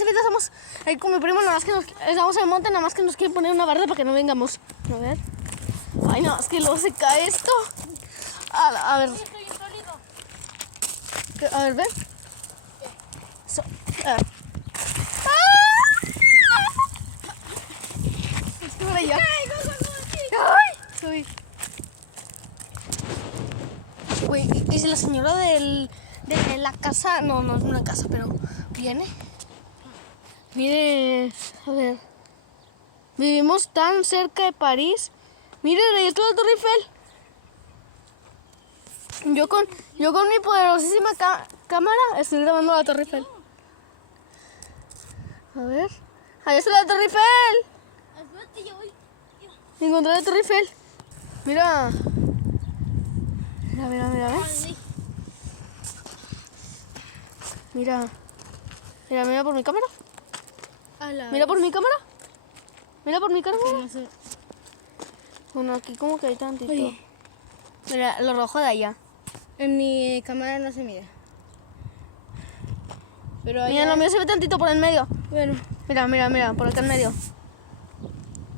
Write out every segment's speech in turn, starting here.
amigos, ahorita estamos ahí con mi primo, nada más que estamos en el monte, nada más que nos quieren poner una barra para que no vengamos. A ver. Ay, no, es que luego se cae esto. A ver. Estoy sólido. A ver, ven. A ver. Es que por allá. ¡Ay! Uy, y si la señora de la casa, no es una casa, pero viene. Mire, a ver. Vivimos tan cerca de París. Mire, ahí está la Torre Eiffel. Yo con mi poderosísima cámara estoy grabando la Torre Eiffel. A ver. Ahí está la Torre Eiffel. Espérate, yo voy. Encontré la Torre Eiffel. Mira. Mira, ¿ves? Mira por mi cámara. Mira por mi cámara. Mira por mi cámara. No sé. Bueno, aquí como que hay tantito. Oye. Mira, lo rojo de allá. En mi cámara no se mira. Pero allá... Mira, lo mío se ve tantito por el medio. Bueno. Mira, por acá en medio.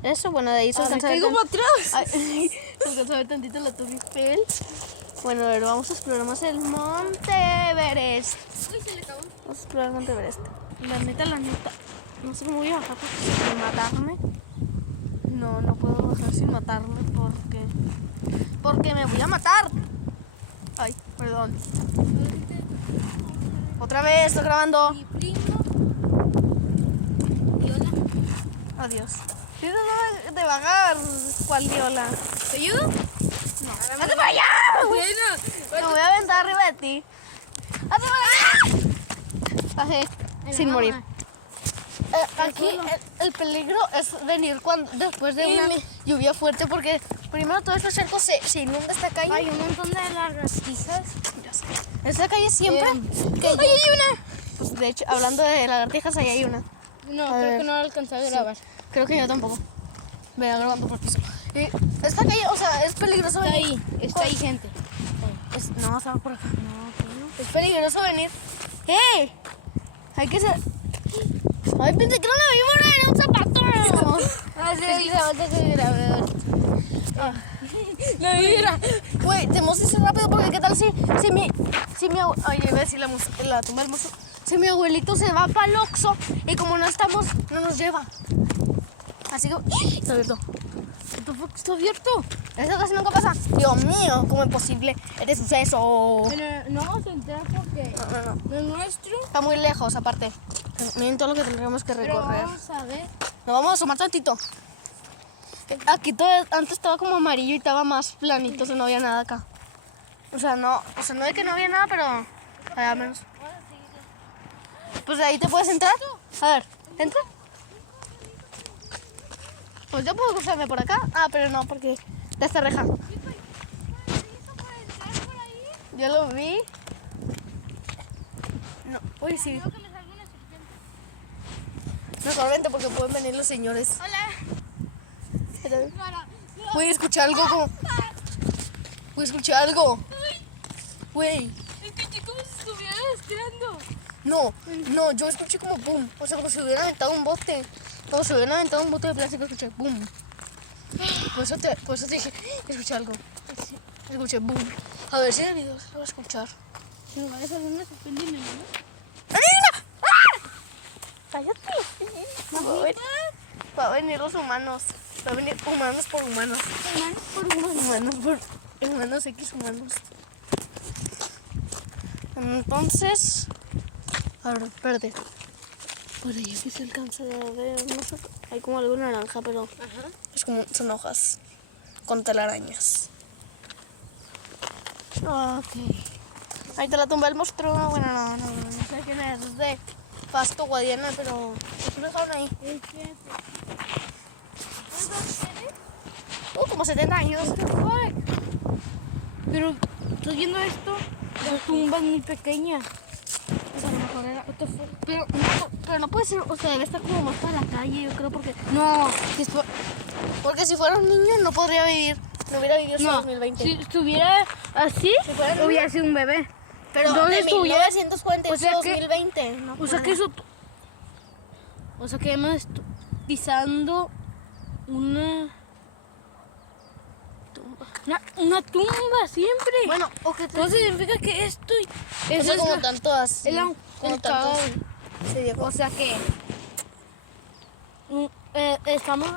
Eso, bueno, de ahí se alcanza a ver. caigo para atrás. Ay, se alcanza a ver tantito la Torre Eiffel. Bueno, a ver, vamos a explorar más el Monte Everest. Uy, se le acabó. Vamos a explorar el Monte Everest. La neta. No sé cómo voy a bajar porque sin matarme. No puedo bajar sin matarme porque me voy a matar. Ay, perdón. Otra vez, estoy grabando. Mi primo. Viola. Adiós. Tienes de bajar. ¿Cuál viola? ¿Te ayudo? No. ¡Hazte para allá! Bueno. Me voy a aventar arriba de ti. ¡Hazte para allá! Bajé sin morir. Aquí el peligro es venir después de una lluvia fuerte porque primero todo este cerco se inunda esta calle. Hay un montón de lagartijas. Ya sé. Esta calle siempre que ¡Ay, hay una! pues de hecho, hablando de lagartijas, ahí hay una. No, A creo ver. que no lo alcancé a grabar. Creo que yo tampoco. Me voy grabando por piso. Y esta calle, o sea, es peligroso Está venir. ahí, está ahí gente. No, se va por acá. Es peligroso venir. ¡Eh! Hay que ser... ¡Ay, pensé que era una víbora! ¡Era un zapato! La vibra. Güey, tenemos que ir rápido porque qué tal si mi ay, iba a decir la tumba del mozo. Si mi abuelito se va para el Oxxo y como no estamos, no nos lleva. Así que... ¡ay! Está abierto. Está abierto. Eso casi nunca pasa. Dios mío, ¿cómo es posible? Eres suceso. Pero no vamos a entrar porque No. lo nuestro. Está muy lejos, aparte. Miren todo lo que tendríamos que Pero recorrer. vamos a ver. Nos vamos a asomar tantito. Aquí todo, antes estaba como amarillo y estaba más planito, o sea, no había nada acá. O sea, no de que no había nada, pero había menos. Pues de ahí te puedes entrar. A ver, entra. Pues yo puedo cruzarme por acá. Ah, pero no, porque de esta reja. Yo lo vi. No, uy, sí. Mejor vente porque pueden venir los señores. Hola. Voy a escuchar algo como... Voy a escuchar algo. Güey. Escuché como si estuviera estirando. No, yo escuché como boom. O sea, como si hubieran aventado un bote. Como si hubieran aventado un bote de plástico, escuché boom. Por eso te dije, escuché algo. Escuché boom. A ver si en el video se lo va a escuchar. No, esa luna se prende en el mundo. ¡Alina! ¡Ah! ¡Cállate! Va a venir los humanos. Va a venir humanos por humanos. Humanos X humanos. Entonces... A ver, espérate. Por ahí sí se alcanza a ver, no sé, hay como algo naranja, pero es como, son hojas con telarañas. Ok. Ahí te la tumba el monstruo. Bueno, no sé quién es de Pasto Guadiana, pero ¿qué lo dejaron ahí? Como 70 años. Pero, ¿estás viendo esto? La tumba es muy pequeña. O sea, a lo mejor era... Pero no puede ser, o sea, debe estar como más para la calle, yo creo, porque... No, Porque si fuera un niño no podría vivir, no hubiera vivido hasta 2020. Si estuviera así, Si fuera niño, hubiera sido un bebé. pero ¿dónde de estuviera? 1948 O sea que- 2020. No O sea que puede. eso... O sea que hemos pisando una tumba siempre. Bueno, o que te... Entonces significa que esto o eso sea, es como tanto así. el como tanto cadáver. así. Sería como... O sea que estamos.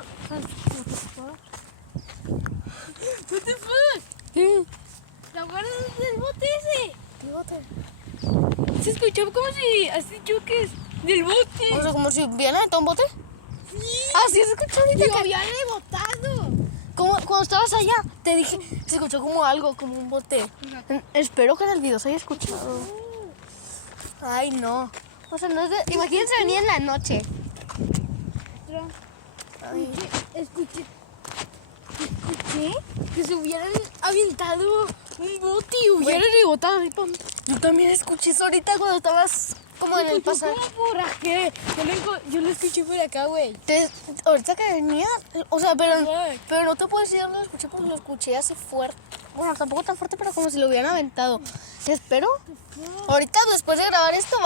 What the fuck? ¿Te acuerdas del bote ese? ¿Qué bote? Se escuchó como si así choques del bote. O sea, como si hubieran aventado un bote. Sí. Ah, sí, se escuchó ahorita. Lo habían rebotado. Como cuando estabas allá, te dije, se escuchó como algo, como un bote. Espero que en el video se haya escuchado. Ay, no. O sea, no es de... Imagínense venir en la noche. Ay. Escuché que se hubieran aventado un bote y hubieran rebotado así, pam. Yo también escuché eso ahorita cuando estabas como en el pasaje. ¿Cómo por acá? Yo lo escuché por acá, güey. Ahorita que venía, o sea, pero Ay. no te puedo decir dónde lo escuché porque lo escuché así fuerte. Bueno, tampoco tan fuerte, pero como si lo hubieran aventado. Espero. Ahorita, después de grabar esto,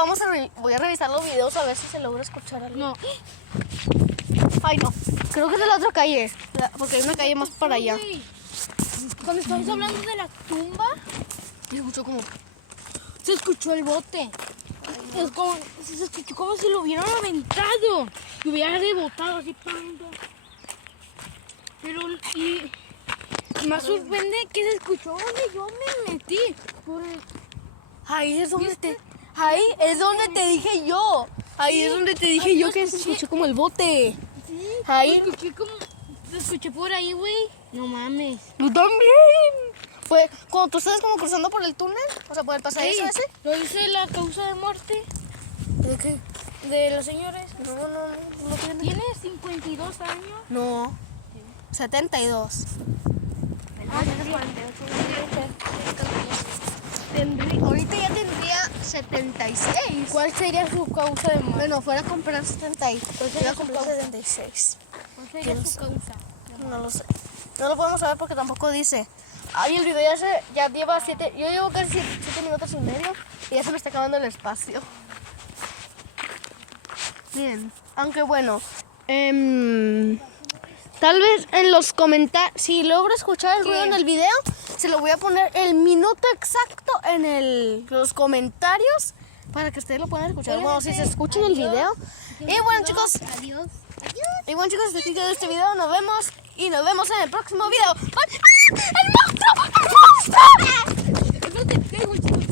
voy a revisar los videos a ver si se logra escuchar algo. No. Ay, no. Creo que es de la otra calle, porque hay una calle más para allá. Güey, cuando estamos hablando de la tumba, Y escuchó como... se escuchó el bote. Es como, se escuchó como si lo hubieran aventado. Y hubiera rebotado así, pam, pam. Pero, y más sorprende que se escuchó donde yo me metí. Por el, Ahí es donde ¿Viste? Ahí es donde te dije yo. Ahí es donde te dije Ahí yo lo que se escuché. escuchó como el bote. sí, Ahí. lo escuché por ahí, güey. No mames. Yo también. Fue cuando tú estabas como cruzando por el túnel, o sea, por el pasadizo Ey, ese. ¿lo dice la causa de muerte ¿De qué? de los señores? No tiene. Tiene 52 años. No. 72. Ahorita ya tendría 76. ¿Cuál sería su causa de muerte? Bueno, fuera a comprar 70 y iba a comprar 76. ¿Cuál sería su causa? No lo sé. No lo podemos saber porque tampoco dice. Ay, el video ya lleva 7. Yo llevo casi 7 minutos y medio y ya se me está acabando el espacio. Bien. Aunque bueno. Tal vez en los comentarios, si logro escuchar el ruido en el video, se lo voy a poner el minuto exacto en los comentarios para que ustedes lo puedan escuchar. Bueno, si se escucha en el video. Y bueno, chicos. Adiós. Y bueno, chicos, hasta aquí quedó este video. Nos vemos y nos vemos en el próximo video. ¡Ah! ¡El monstruo! ¡El monstruo! No te pego, chico.